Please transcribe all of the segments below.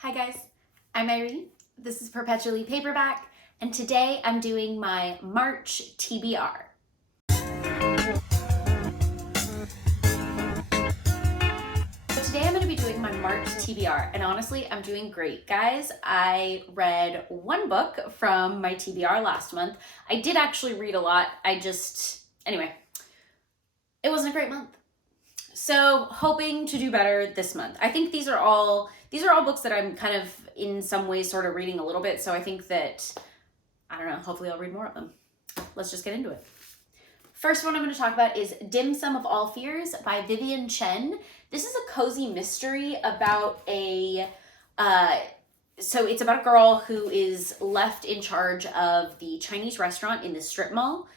Hi guys, I'm Irene. This is Perpetually Paperback, and today I'm doing my March TBR. Today I'm going to be doing my March TBR, and honestly, I'm doing great, guys. I read one book from my TBR last month. I did actually read a lot. Anyway, it wasn't a great month. So hoping to do better this month. I think these are all books that I'm kind of in some ways sort of reading a little bit. So I think that, I don't know, hopefully I'll read more of them. Let's just get into it. First one I'm going to talk about is Dim Sum of All Fears by Vivian Chen. This is a cozy mystery about so it's about a girl who is left in charge of the Chinese restaurant in the strip mall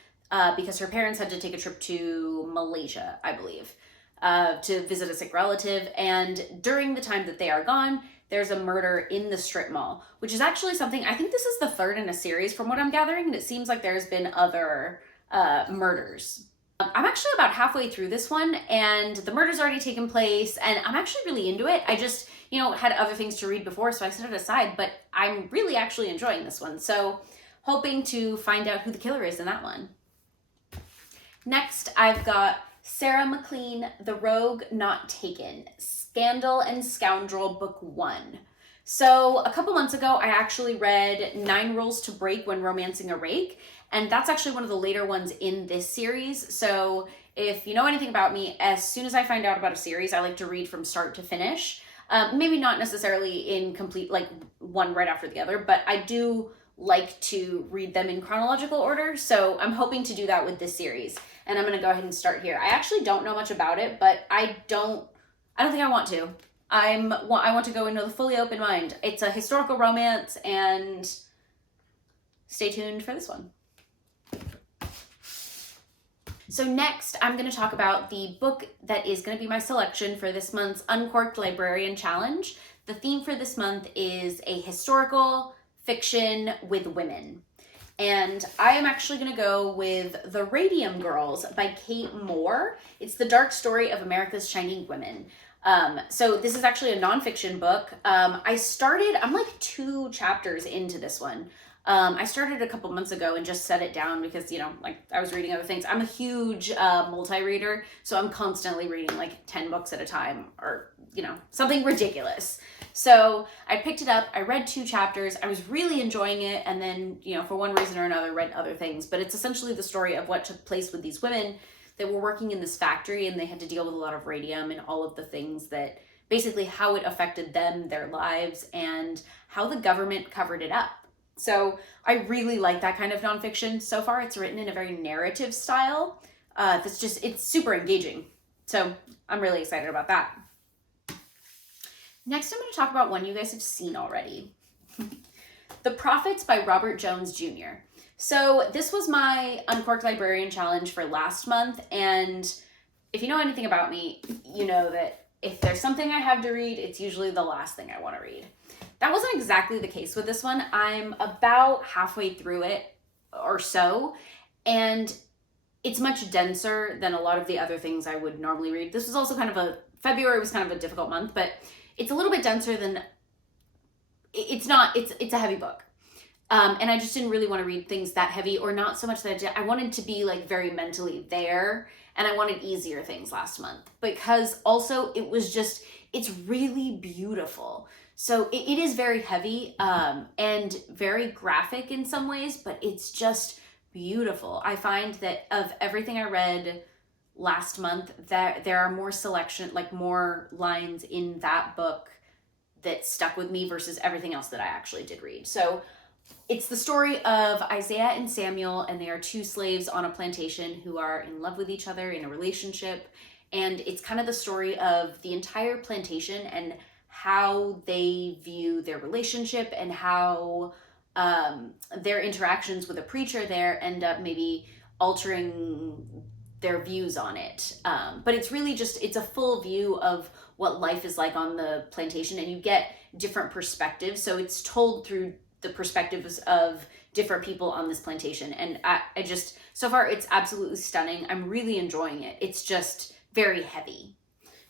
because her parents had to take a trip to Malaysia, I believe, to visit a sick relative. And during the time that they are gone, there's a murder in the strip mall, which is actually something, I think this is the third in a series from what I'm gathering, and it seems like there's been other murders. I'm actually about halfway through this one, and the murder's already taken place, and I'm actually really into it. I just, had other things to read before, so I set it aside, but I'm really actually enjoying this one. So hoping to find out who the killer is in that one. Next, I've got Sarah McLean, The Rogue Not Taken, Scandal and Scoundrel, Book 1. So a couple months ago, I actually read 9 Rules to Break When Romancing a Rake, and that's actually one of the later ones in this series. So if you know anything about me, as soon as I find out about a series, I like to read from start to finish. Maybe not necessarily in complete, like one right after the other, but I do like to read them in chronological order. So I'm hoping to do that with this series. And I'm going to go ahead and start here. I actually don't know much about it, but I don't think I want to. I want to go in with a fully open mind. It's a historical romance, and stay tuned for this one. So next, I'm going to talk about the book that is going to be my selection for this month's Uncorked Librarian Challenge. The theme for this month is a historical fiction with women. And I am actually going to go with The Radium Girls by Kate Moore. It's the dark story of America's Chinese women. So this is actually a nonfiction book. I'm like 2 chapters into this one. I started a couple months ago and just set it down because, I was reading other things. I'm a huge multi-reader, so I'm constantly reading like 10 books at a time or, something ridiculous. So I picked it up, I read 2 chapters, I was really enjoying it, and then, for one reason or another, read other things. But it's essentially the story of what took place with these women that were working in this factory, and they had to deal with a lot of radium and all of the things that, basically how it affected them, their lives, and how the government covered it up. So I really like that kind of nonfiction. So far, it's written in a very narrative style. It's super engaging. So I'm really excited about that. Next, I'm going to talk about one you guys have seen already. The Prophets by Robert Jones Jr. So this was my Uncorked Librarian Challenge for last month. And if you know anything about me, you know that if there's something I have to read, it's usually the last thing I want to read. That wasn't exactly the case with this one. I'm about halfway through it or so, and it's much denser than a lot of the other things I would normally read. This was also February was kind of a difficult month, but it's a little bit denser than, it's a heavy book. And I just didn't really want to read things that heavy, or not so much that I wanted to be like very mentally there, and I wanted easier things last month because also it's really beautiful. So it is very heavy and very graphic in some ways, but it's just beautiful. I find that of everything I read last month, that there are more lines in that book that stuck with me versus everything else that I actually did read. So it's the story of Isaiah and Samuel, and they are 2 slaves on a plantation who are in love with each other in a relationship. And it's kind of the story of the entire plantation and how they view their relationship and how their interactions with a preacher there end up maybe altering their views on it. But it's really it's a full view of what life is like on the plantation, and you get different perspectives. So it's told through the perspectives of different people on this plantation. And so far it's absolutely stunning. I'm really enjoying it. It's just very heavy.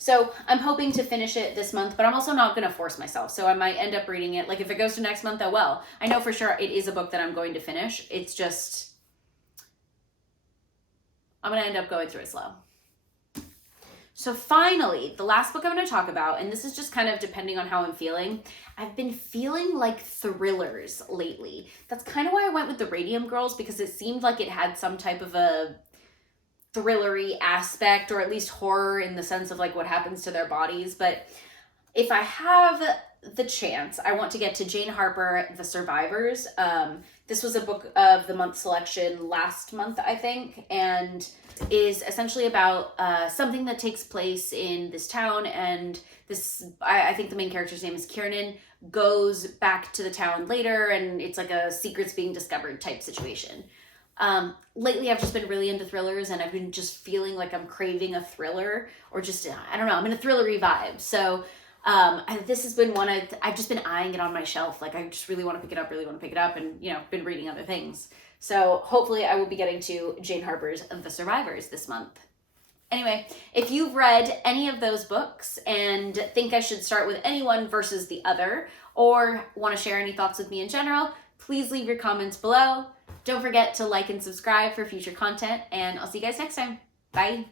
So I'm hoping to finish it this month, but I'm also not going to force myself. So I might end up reading it. Like if it goes to next month, oh well. I know for sure it is a book that I'm going to finish. It's just, I'm going to end up going through it slow. So finally, the last book I'm going to talk about, and this is just kind of depending on how I'm feeling. I've been feeling like thrillers lately. That's kind of why I went with the Radium Girls, because it seemed like it had some type of a thrillery aspect, or at least horror in the sense of like what happens to their bodies. But if I have the chance, I want to get to Jane Harper, The Survivors. This was a book of the month selection last month, I think, and is essentially about something that takes place in this town, and this, I think the main character's name is Kiernan, goes back to the town later, and it's like a secrets being discovered type situation. Lately I've just been really into thrillers, and I've been just feeling like I'm craving a thriller, or just, I don't know, I'm in a thrillery vibe. So this has been one I've just been eyeing it on my shelf. Like I just really want to pick it up, and you know, been reading other things. So hopefully I will be getting to Jane Harper's The Survivors this month. Anyway, if you've read any of those books and think I should start with any one versus the other, or want to share any thoughts with me in general, please leave your comments below. Don't forget to like and subscribe for future content, and I'll see you guys next time. Bye.